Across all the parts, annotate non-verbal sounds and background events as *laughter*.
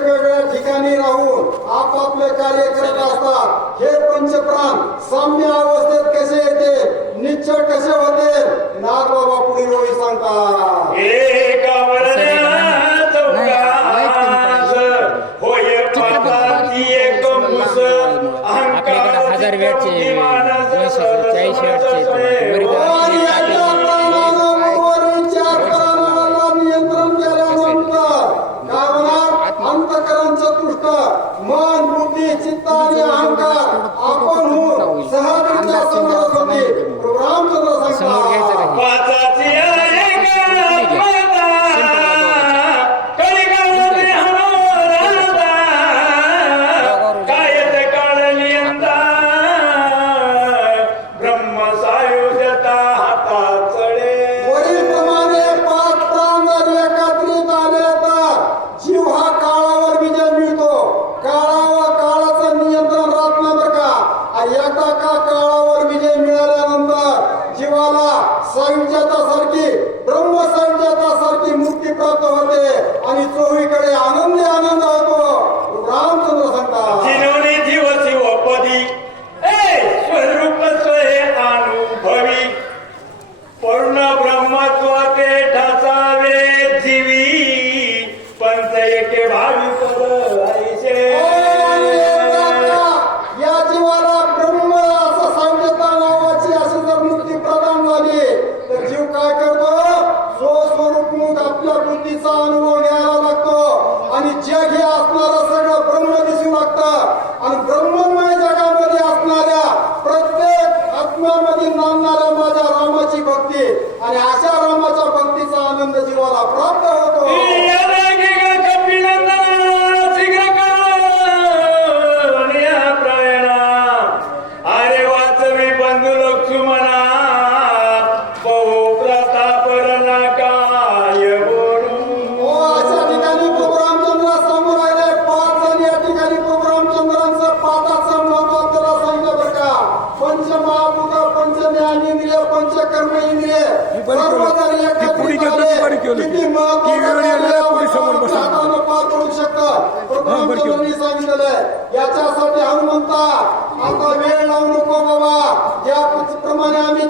वेगवेगळ्या ठिकाणी राहून आपापले कार्य करत असतात. हे पंचप्राण साम्य अवस्थेत कसे येते? निश्चय कसे होते? नागबाबा पुढील सांगतात.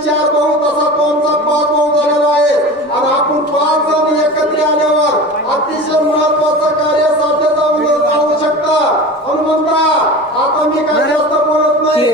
चार भाऊ तसा दोनचा पाच भाऊ झालेला आहे. आणि आपण पाच जण एकत्र आल्यावर अतिशय महत्वाचं कार्य साध्य जाऊन जाऊ शकता. हनुमंता आता मी काय जास्त बोलत नाही.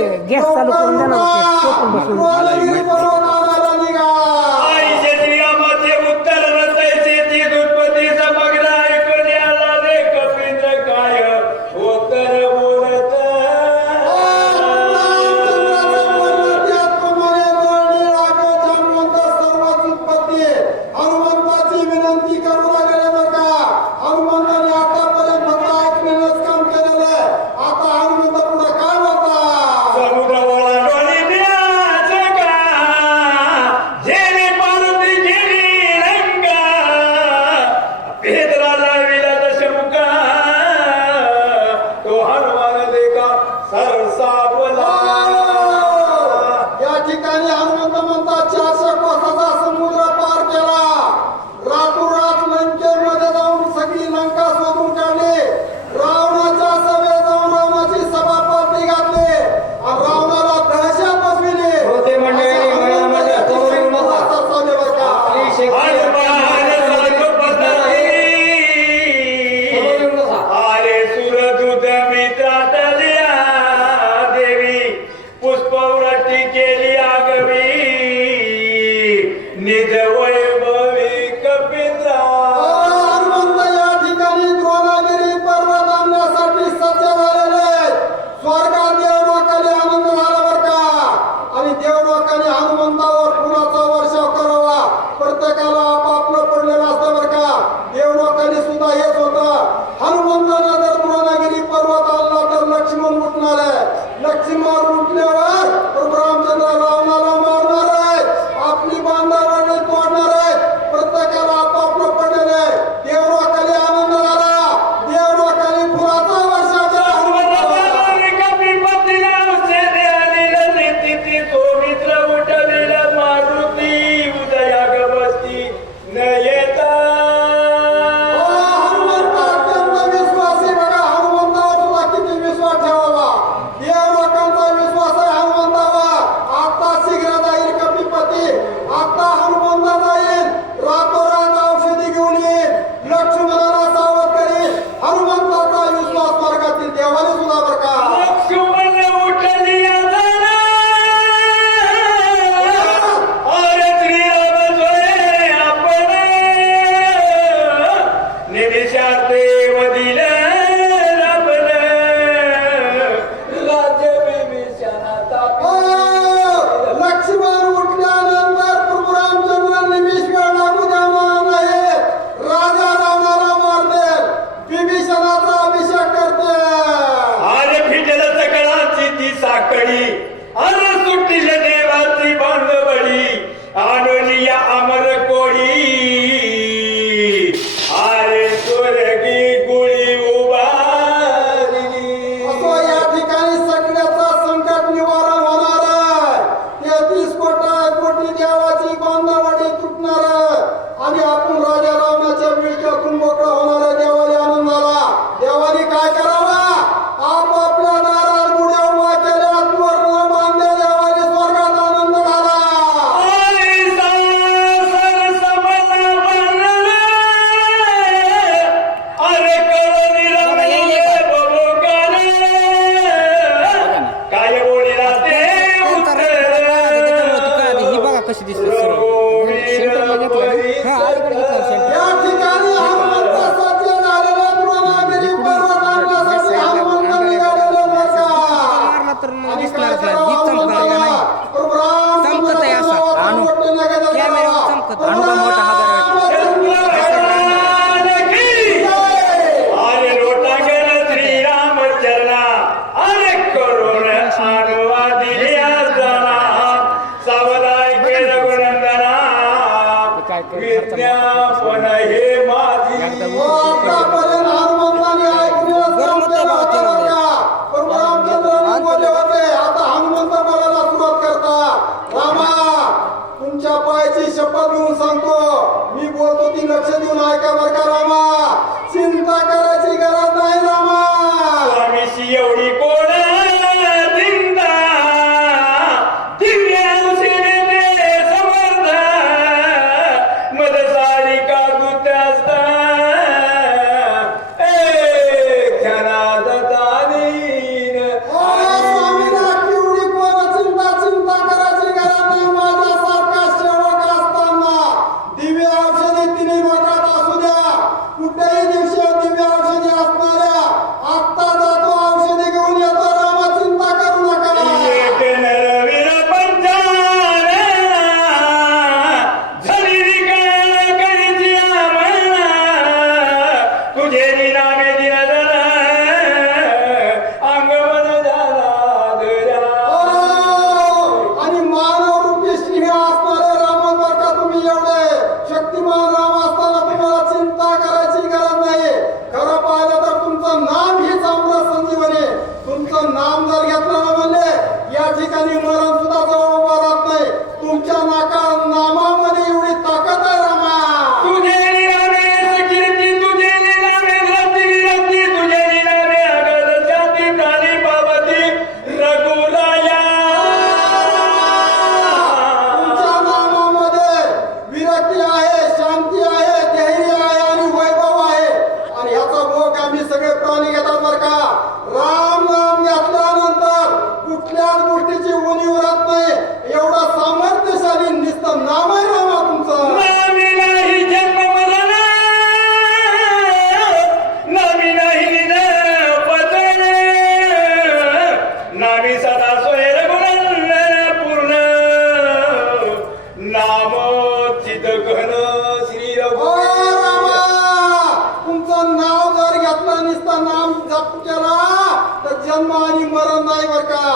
बर का?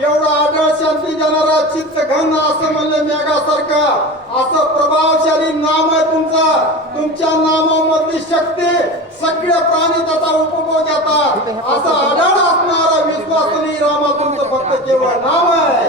एवढा आढळ शांती देणारा चित्त घन असं म्हणलं मेघासारखा. असं प्रभावशाली नाम आहे तुमचा. तुमच्या नामामधली शक्ती सगळे प्राणी त्याचा उपभोग घेतात. असा आढळ असणारा विश्वासनी रामा तुमचं फक्त केवळ नाम आहे.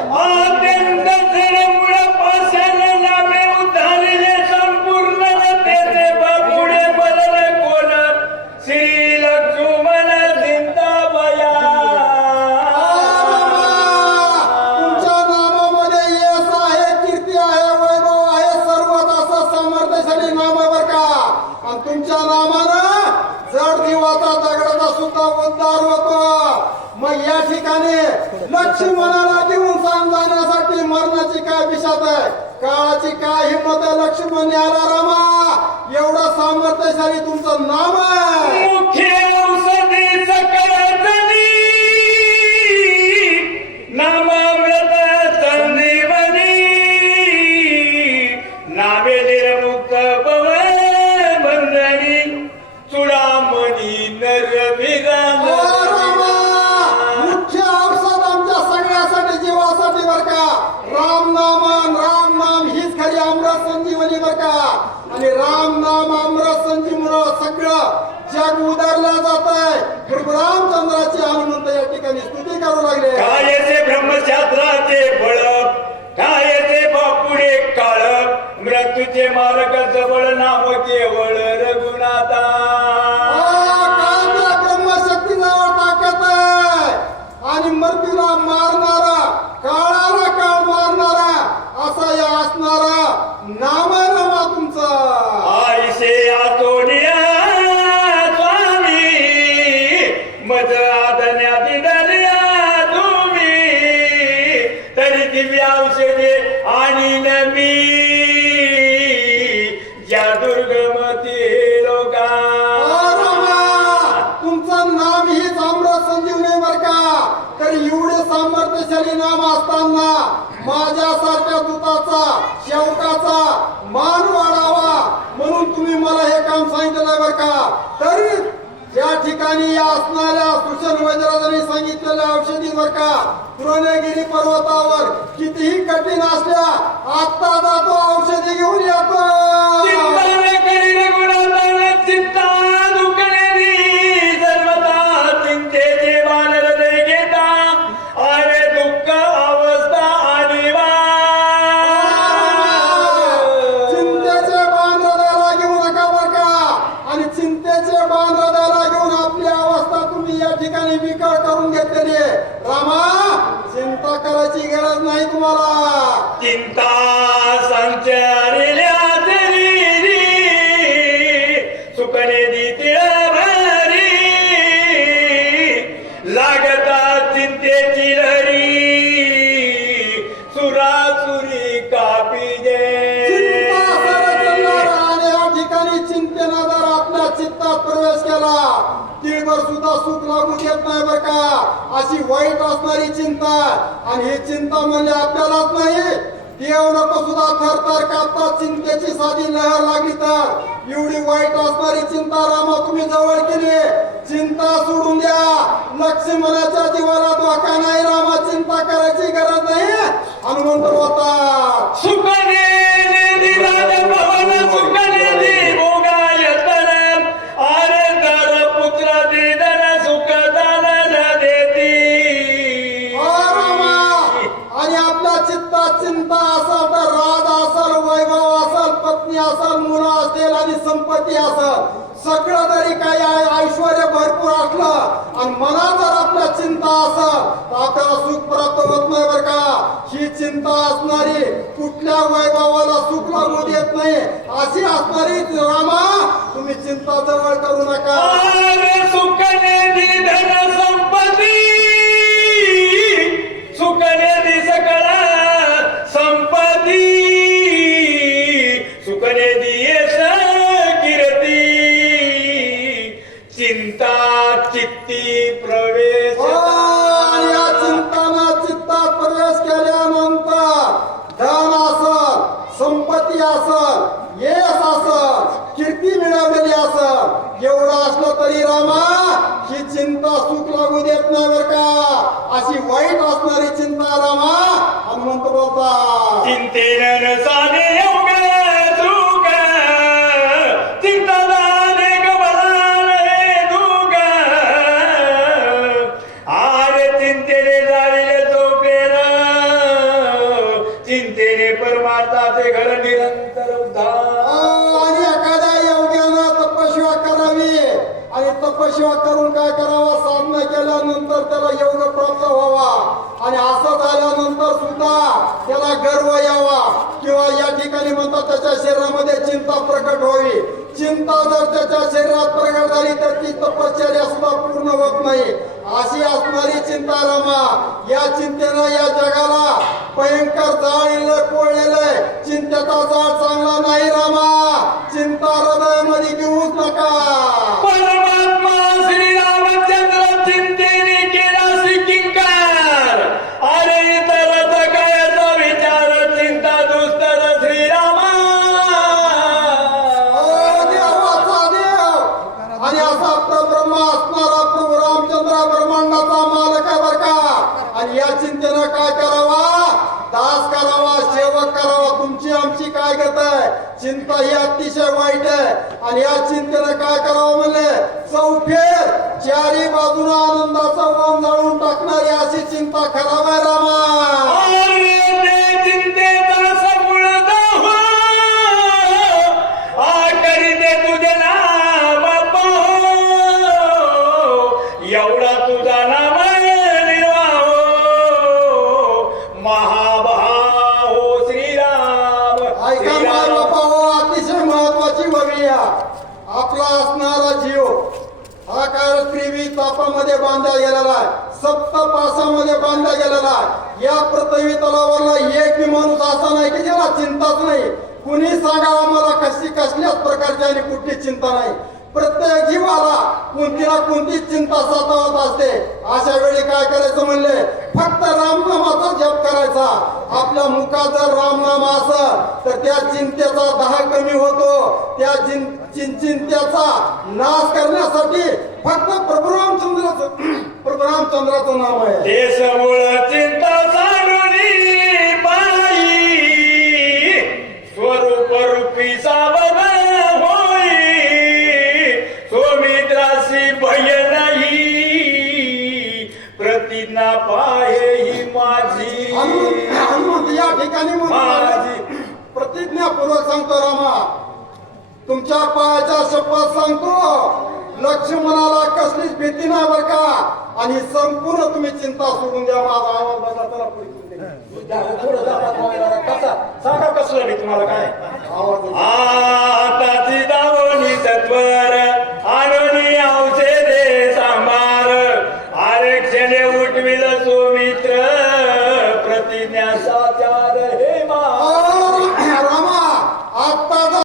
माता लक्ष्मण आला रामा. एवढा सामर्थ्यशाली तुमचं नाम आहे. केवळ नाव केवळ रघुनाथा. तर एवढे सामर्थ्यशाली नाम असताना माझ्यासारख्या दुताचा शेवटाचा मान वाढावा म्हणून तुम्ही मला हे काम सांगितलं बरं का? तरी या ठिकाणी या असणाऱ्या सुशन वैद्यराजांनी सांगितलेल्या औषधी बर का द्रोणगिरी पर्वतावर कितीही कठीण असल्या आत्ता जातो औषधी घेऊन येतो. शकत नाही बर का. अशी वाईट असणारी चिंता आणि ही चिंता म्हणजे आपल्यालाच नाही. देव नको सुद्धा थरथर कापतात चिंतेची साधी लहर लागली तर. एवढी वाईट असणारी चिंता रामा तुम्ही जवळ केली चिंता सोडून द्या. लक्ष्मणाच्या जीवाला धोका नाही रामा चिंता करायची गरज नाही. हनुमंत होता सुकने चिंता असल तर राज असल वैभव असल पत्नी असल मुलं असेल आणि संपत्ती असेल सगळं जरी काही ऐश्वर भरपूर असलं आणि मनात जर आपल्या चिंता असेल तर आपल्याला सुख प्राप्त होत नाही बरं का. ही चिंता असणारी कुठल्या वैभवाला सुख लागू देत नाही अशी असणारी रामा तुम्ही चिंता जवळ करू नका. अरे सुकने दिधन चित्ती प्रवेश या चिंताना चित्तात प्रवेश केल्यानंतर धन असल संपत्ती असल यश असल कीर्ती मिळवलेली असल एवढं असलं तरी रामा ही चिंता सुख लागू देत नाही बरं का? अशी वाईट असणारी चिंता रामा हनुमंत बोलतात. चिंतेन चिंतेने परमार्थाचे घर निरंतर आणि एखाद्या योग्यानं तपस्या करावी आणि तपस्या करून काय करावा? साधना केल्यानंतर त्याला योग प्राप्त व्हावा. आणि असं झाल्यानंतर सुद्धा त्याला गर्व यावा किंवा या ठिकाणी म्हणतात त्याच्या शरीरामध्ये चिंता प्रकट व्हावी चिंता जर त्याच्या शरीरात प्रकट झाली तर ती तपश्चर्या सुद्धा पूर्ण होत नाही. अशी असणारी चिंता रमा या चिंतेनं या जगाला भयंकर जाळ येलं चिंतेचा जाळ चांगला नाही रामा. चिंता हृदयामध्ये घेऊच नका. आणि या चिंतेनं काय करावं म्हणले चौफेर चारी बाजूला आनंदाचा वन जाळून टाकणारी अशी चिंता खराब आहे रामा. चिंता नाही. प्रत्येक जीवाला कोणती ना कोणती चिंता सतावत असते. अशा वेळी काय करायचं म्हणले? फक्त रामनामाचा जप करायचा. आपल्या मुखात जर रामनामा असं तर त्या चिंतेचा दहा कमी होतो. त्या चिंतेचा नाश करण्यासाठी फक्त प्रभू रामचंद्राचं *clears throat* प्रभू रामचंद्राचं नाव आहे चिंता स्वरूप रूपी सावध पाहे ही माझी. हनुमंत या ठिकाणी महाराजी प्रतिज्ञापूर्वक सांगतो रामा. तुमच्या पायाच्या शपथ सांगतो. लक्ष्मणाला कसलीच भीती ना बर का? आणि संपूर्ण तुम्ही चिंता सोडून द्या माझा आवाज बसला त्याला पुढे. कसा सांगा कसला मी तुम्हाला काय आवाज आताची दावणी सत्वर